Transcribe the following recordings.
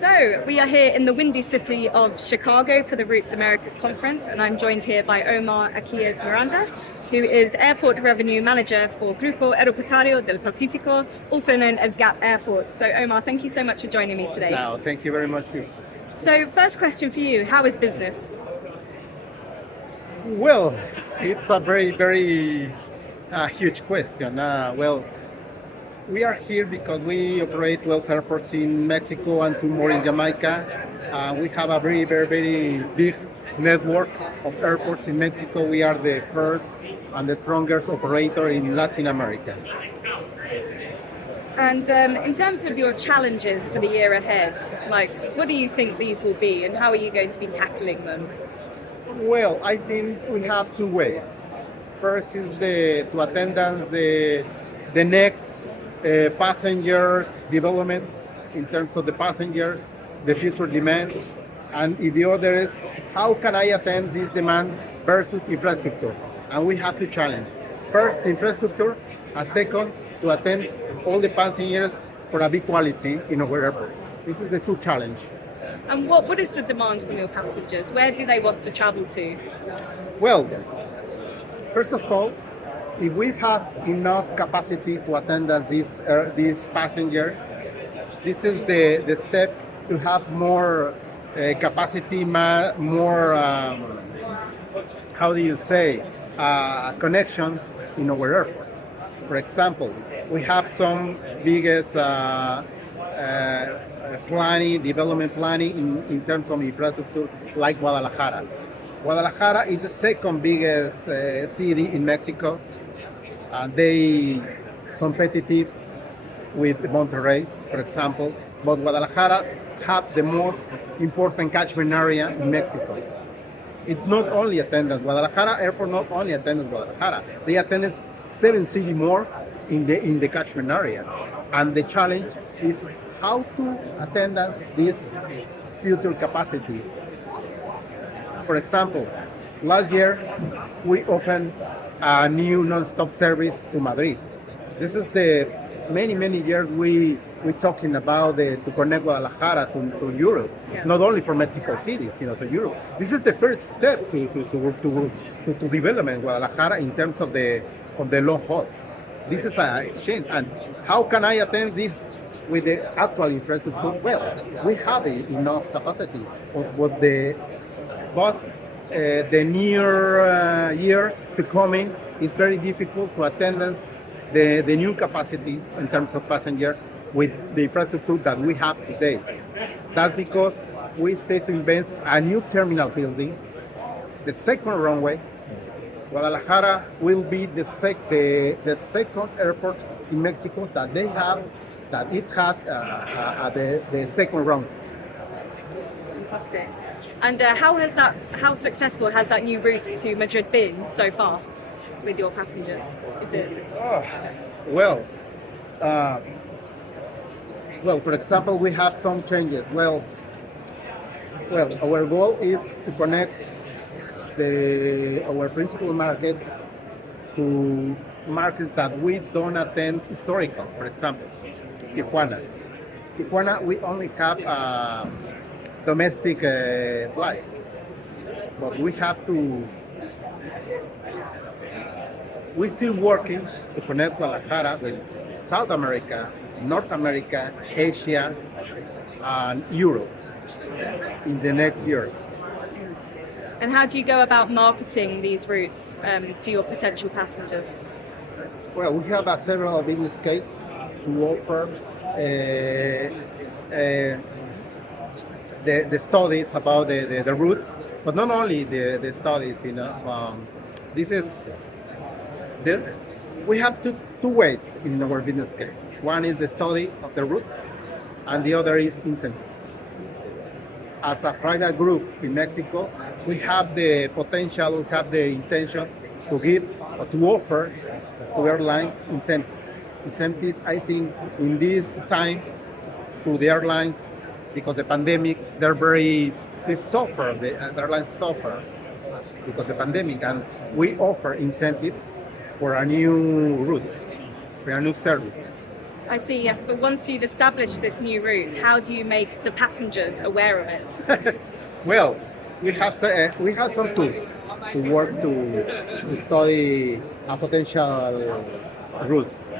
So, we are here in the windy city of Chicago for the Roots Americas conference, and I'm joined here by Omar Miranda, who is Airport Revenue Manager for Grupo Aeroportuario del Pacifico, also known as GAP Airports. So, Omar, thank you so much for joining me today. No, thank you very much. So, first question for you, how is business? Well, it's a very huge question. We are here because we operate 12 airports in Mexico and 2 more in Jamaica. We have a very big network of airports in Mexico. We are the first and the strongest operator in Latin America. And in terms of your challenges for the year ahead, what do you think these will be and how are you going to be tackling them? Well, I think we have 2 ways. First is to attendance the next passengers development in terms of the passengers, the future demand, and the other is how can I attend this demand versus infrastructure, and we have to challenge first infrastructure, and second to attend all the passengers for a big quality in our airport. This is the 2 challenge. And what is the demand from your passengers? Where do they want to travel to? Well, first of all, if we have enough capacity to attend these passengers, this is the step to have more capacity, more how do you say, connections in our airports. For example, we have some biggest development planning in terms of infrastructure, like Guadalajara. Guadalajara is the second biggest city in Mexico. They competitive with Monterrey, for example, but Guadalajara have the most important catchment area in Mexico. It not only attends Guadalajara Airport, not only attends Guadalajara, they attend 7 cities more in the catchment area. And the challenge is how to attend this future capacity. For example, last year we opened a new non-stop service to Madrid. This is the many years we talking about to connect Guadalajara to Europe, not only from Mexico City, to Europe. This is the first step to development Guadalajara in terms of the long haul. This is a change. And how can I attend this with the actual infrastructure? Well, we have enough capacity, but the near years to coming is very difficult to attend the new capacity in terms of passengers with the infrastructure that we have today. That's because we stay to invest a new terminal building, the second runway. Guadalajara will be the second airport in Mexico that it had the second runway. Fantastic. And how successful has that new route to Madrid been so far with your passengers? Is it? Well, for example, we have some changes. Well, our goal is to connect our principal markets to markets that we don't attend historical. For example, Tijuana. Tijuana, we only have domestic flight, but we're still working to connect Guadalajara with South America, North America, Asia, and Europe in the next years. And how do you go about marketing these routes to your potential passengers? Well, we have several business cases to offer the studies about the routes, but not only the studies. We have two ways in our business case. One is the study of the route, and the other is incentives. As a private group in Mexico, we have the potential, we have the intention to give or to offer to airlines incentives. Incentives, I think, in this time to the airlines, because the pandemic, they suffer, the airlines suffer because of the pandemic, and we offer incentives for a new route, for a new service. I see, yes, but once you've established this new route, how do you make the passengers aware of it? Well, we have some tools to work to study a potential routes.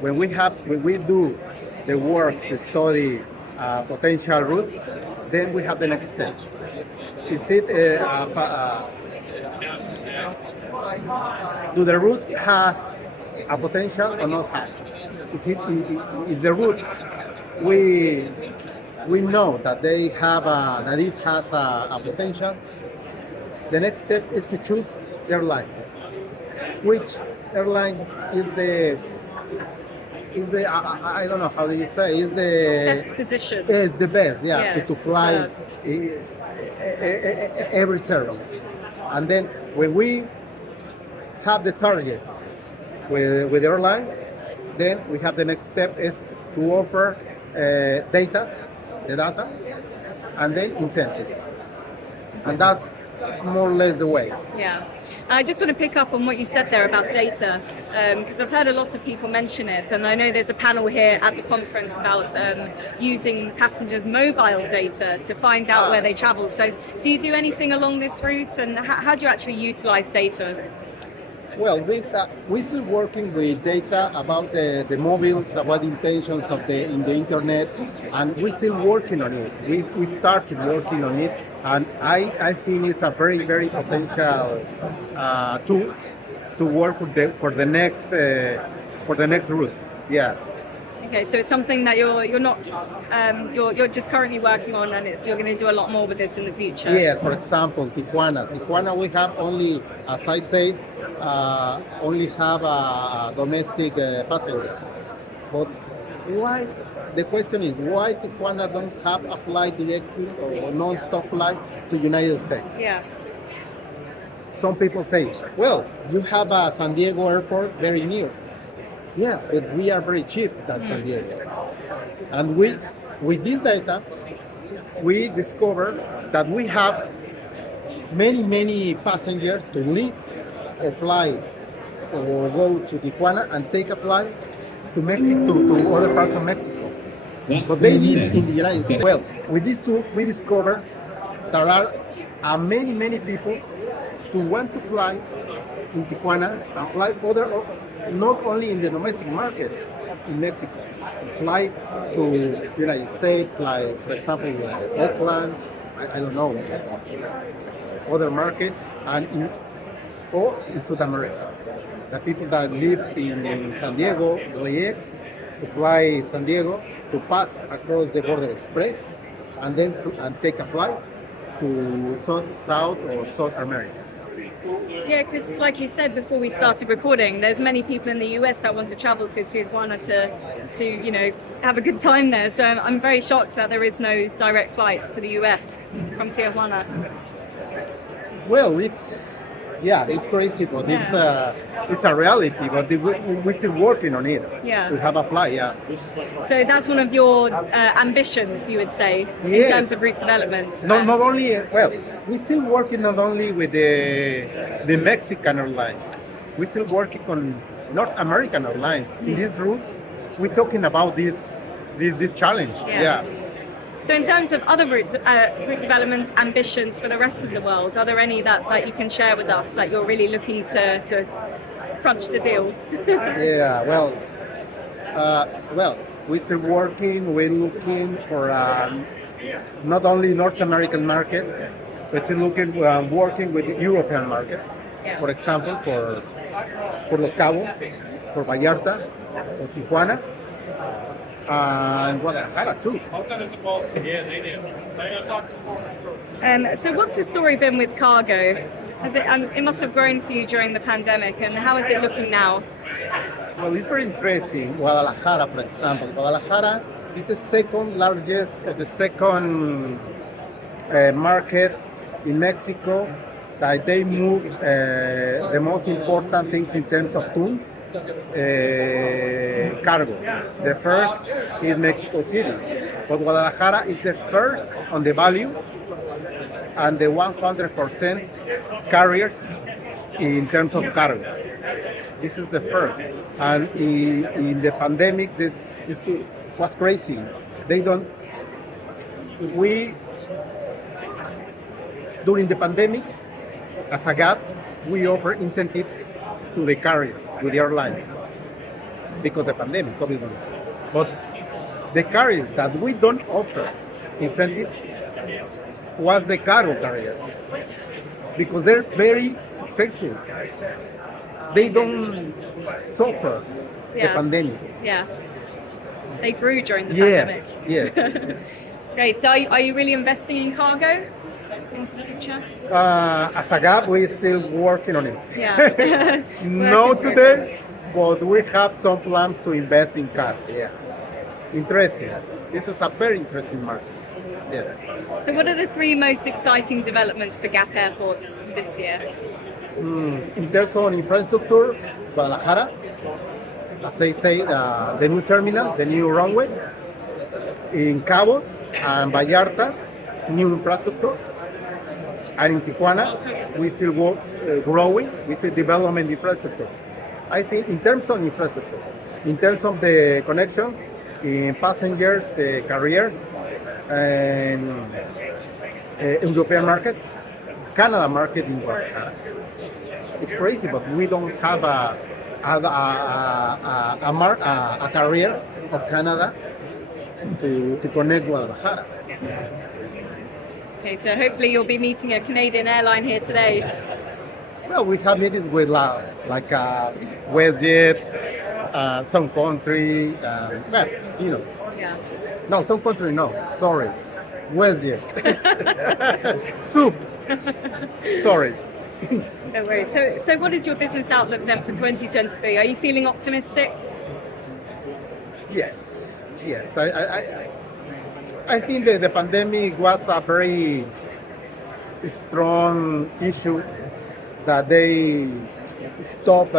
When we do the work to study potential routes, then we have the next step. Is it do the route has a potential or not has? Is the route we we know that they have that it has a potential. The next step is to choose airline. Which airline is the I don't know how do you say is the Best position. is the best, yeah, Yeah, to to fly serve. every service. And then when we have the targets with the airline, then we have the next step is to offer the data, and then incentives. And that's more or less the way. Yeah. I just want to pick up on what you said there about data, because I've heard a lot of people mention it, and I know there's a panel here at the conference about using passengers' mobile data to find out where they travel. So do you do anything along this route, and how do you actually utilize data? Well, we're still working with data about the mobiles, about the intentions of in the internet, and we're still working on it. We started working on it, and I think it's a very, very potential tool to work for the next route. Yeah. Okay, so it's something that you're not you're just currently working on, and you're going to do a lot more with it in the future. Yes, for example, Tijuana. Tijuana, we have only, as I say, only have a domestic passenger. But why? The question is why Tijuana don't have a flight directly or non-stop flight to United States? Yeah. Some people say, well, you have a San Diego airport very near. Yes, but we are very cheap than San Diego. And with this data, we discover that we have many passengers to leave a flight or go to Tijuana and take a flight to Mexico, to other parts of Mexico. But they live in the United States. Well, with this tool, we discover there are many people who want to fly in Tijuana and fly not only in the domestic markets in Mexico, fly to the United States, like for example, Oakland, I don't know, other markets, or in South America. The people that live in San Diego, LAX, to fly San Diego, to pass across the border express, and then take a flight to South or South America. Yeah, because like you said before we started recording, there's many people in the US that want to travel to Tijuana to have a good time there. So I'm very shocked that there is no direct flight to the US from Tijuana. Well, it's crazy, but it's a reality. But we're still working on it. Yeah. To have a flight. Yeah. So that's one of your ambitions, you would say, in Yes. terms of route development. Not only we're still working not only with the Mexican airlines. We're still working on North American airlines. In these routes, we're talking about this challenge. Yeah. So in terms of other route development ambitions for the rest of the world, are there any that you can share with us that you're really looking to crunch the deal? Yeah, we're still working. We're looking for not only North American market, but we're working with the European market. Yeah. For example, for Los Cabos, for Vallarta, for Tijuana, and Guadalajara too. So what's the story been with cargo? It must have grown for you during the pandemic, and how is it looking now? Well, it's very interesting. Guadalajara, for example. Guadalajara is the second largest, or the second market in Mexico that they move the most important things in terms of tons, cargo. The first is Mexico City, but Guadalajara is the first on the value and the 100% carriers in terms of cargo. This is the first. And in the pandemic, this was crazy. They don't, we, during the pandemic, as a GAP, we offer incentives to the carrier, to the airline, because the pandemic, obviously. But the carriers that we don't offer incentives was the cargo carriers, because they're very successful. They don't suffer the Yeah. pandemic. Yeah. They grew during the Yes, pandemic. yes. Great. So are you really investing in cargo into the future? As a GAP, we're still working on it. Yeah. No Work in today, but we have some plans to invest in cars. Yes. Interesting. This is a very interesting market. Yes. So what are the three most exciting developments for Gap Airports this year? In terms of infrastructure, Guadalajara, as I say, the new terminal, the new runway, in Cabos and Vallarta, new infrastructure, and in Tijuana, we still work, growing with the development infrastructure. I think in terms of infrastructure, in terms of the connections, in passengers, the carriers, and European markets, Canada market in Guadalajara. It's crazy, but we don't have a carrier of Canada to connect Guadalajara. Okay, so hopefully you'll be meeting a Canadian airline here today. Well, we have meetings with like WestJet, Sun Country, well, you know. Yeah. No, Sun Country, no. Sorry, WestJet. Soup. Sorry. No worries. So what is your business outlook then for 2023? Are you feeling optimistic? Yes, yes. I think that the pandemic was a very strong issue that they stop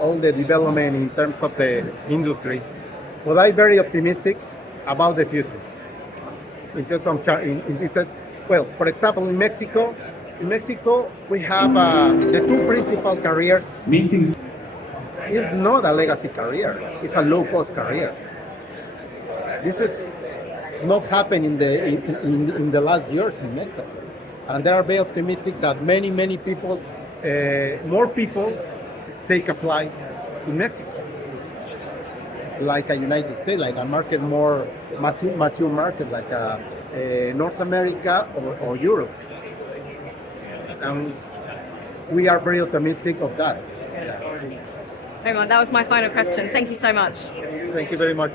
all the development in terms of the industry. But I'm very optimistic about the future. In terms of, well, for example, in Mexico, we have the two principal carriers. Meetings. It's not a legacy carrier; it's a low-cost carrier. This is not happened in the last years in Mexico, and they are very optimistic that many people, more people, take a flight in Mexico, like a United States, like a market more mature market, like North America or Europe, and we are very optimistic of that. Omar, that was my final question. Thank you so much. Thank you very much.